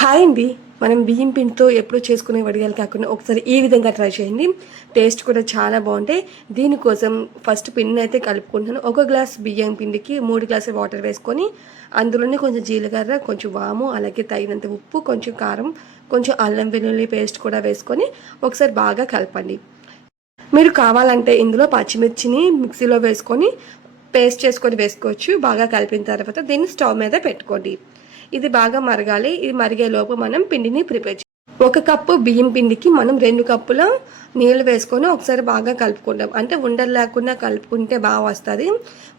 Hi అండి. మనం బియ్యం పిండితో ఎప్పుడు చేసుకునే వడియాలు కాకుండా ఒకసారి ఈ విధంగా ట్రై చేయండి. టేస్ట్ కూడా చాలా బాగుంటాయి దీనికోసం ఫస్ట్ పిండిని అయితే కలుపుకుంటున్నాను. ఒక గ్లాస్ బియ్యం పిండికి మూడు గ్లాసులు వాటర్ వేసుకొని అందులోనే కొంచెం జీలకర్ర కొంచెం వాము అలాగే తగినంత ఉప్పు కొంచెం కారం కొంచెం అల్లం వెల్లుల్లి పేస్ట్ కూడా వేసుకొని ఒకసారి బాగా కలపండి. మీరు కావాలంటే ఇందులో పచ్చిమిర్చిని మిక్సీలో వేసుకొని పేస్ట్ చేసుకొని వేసుకోవచ్చు. బాగా కలిపిన తర్వాత దీన్ని స్టవ్ మీద పెట్టుకోండి. ఇది బాగా మరగాలి. ఇది మరిగే లోపు మనం పిండిని ప్రిపేర్ చేయాలి ఒక కప్పు బియ్యం పిండికి మనం రెండు కప్పుల నీళ్ళు వేసుకొని ఒకసారి బాగా కలుపుకుంటాం. అంటే ఉండలు లేకుండా కలుపుకుంటే బాగా వస్తుంది.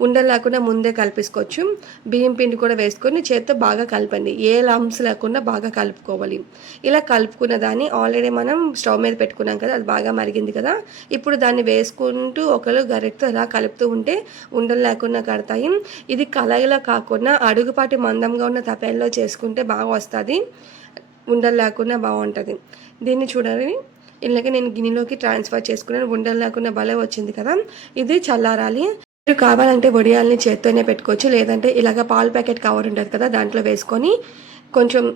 ఉండలు లేకుండా ముందే కలిపేసుకోవచ్చు. బియ్యం పిండి కూడా వేసుకొని చేత్తో బాగా కలపండి. ఏ లంప్స్ లేకుండా బాగా కలుపుకోవాలి. ఇలా కలుపుకున్న దాన్ని ఆల్రెడీ మనం స్టవ్ మీద పెట్టుకున్నాం కదా అది బాగా మరిగింది కదా. ఇప్పుడు దాన్ని వేసుకుంటూ ఒకరు గరిటతో ఇలా కలుపుతూ ఉంటే ఉండలు లేకుండా కడతాయి. ఇది కళాయిలో కాకుండా అడుగుపాటి మందంగా ఉన్న తపేల్లో చేసుకుంటే బాగా వస్తుంది. ఉండలు లేకుండా బాగుంటుంది. దీన్ని చూడాలని ఇలాగే నేను గిన్నెలోకి ట్రాన్స్ఫర్ చేసుకున్నాను. ఉండలు లేకుండా భలే వచ్చింది కదా. ఇది చల్లారాలి. మీరు కావాలంటే వడియాలని చేత్తోనే పెట్టుకోవచ్చు. లేదంటే ఇలాగ పాల ప్యాకెట్ కవర్ ఉంటుంది కదా దాంట్లో వేసుకొని కొంచెం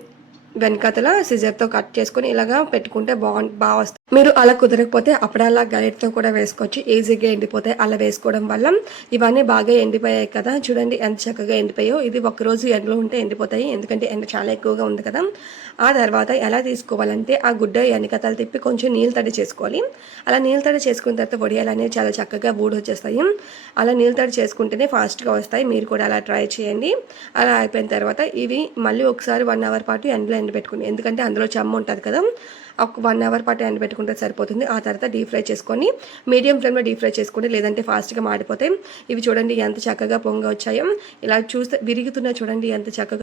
వెనకతల సిజర్తో కట్ చేసుకొని ఇలాగ పెట్టుకుంటే బాగు బాగా వస్తుంది మీరు అలా కుదరకపోతే అప్పుడల్లా గైడ్తో కూడా వేసుకోవచ్చు. ఈజీగా ఎండిపోతాయి అలా వేసుకోవడం వల్ల ఇవన్నీ బాగా ఎండిపోయాయి కదా. చూడండి ఎంత చక్కగా ఎండిపోయాయో. ఇది ఒక్కరోజు ఎండలో ఉంటే ఎండిపోతాయి. ఎందుకంటే ఎండ చాలా ఎక్కువగా ఉంది కదా. ఆ తర్వాత ఎలా తీసుకోవాలంటే ఆ గుడ్డ వెనకతలు తిప్పి కొంచెం నీళ్ళు తడి చేసుకోవాలి. అలా నీళ్ళు తడి చేసుకున్న తర్వాత వడియాలు అనేవి చాలా చక్కగా బూడి వచ్చేస్తాయి అలా నీళ్ళు తడి చేసుకుంటేనే ఫాస్ట్గా వస్తాయి. మీరు కూడా అలా ట్రై చేయండి. అలా అయిపోయిన తర్వాత ఇవి మళ్ళీ ఒకసారి వన్ అవర్ పాటు ఎండలో ఎండబెట్టుకుని ఎందుకంటే అందులో చెమ్మ ఉంటుంది కదా. ఒక వన్ అవర్ పాటు ఎండబెట్టుకుంటే సరిపోతుంది. ఆ తర్వాత డీప్ ఫ్రై చేసుకొని మీడియం ఫ్లేమ్లో డీప్ ఫ్రై చేసుకోండి. లేదంటే ఫాస్ట్గా మాడిపోతాయి. ఇవి చూడండి ఎంత చక్కగా పొంగ వచ్చాయో. ఇలా చూస్తే విరుగుతున్నా చూడండి ఎంత చక్కగా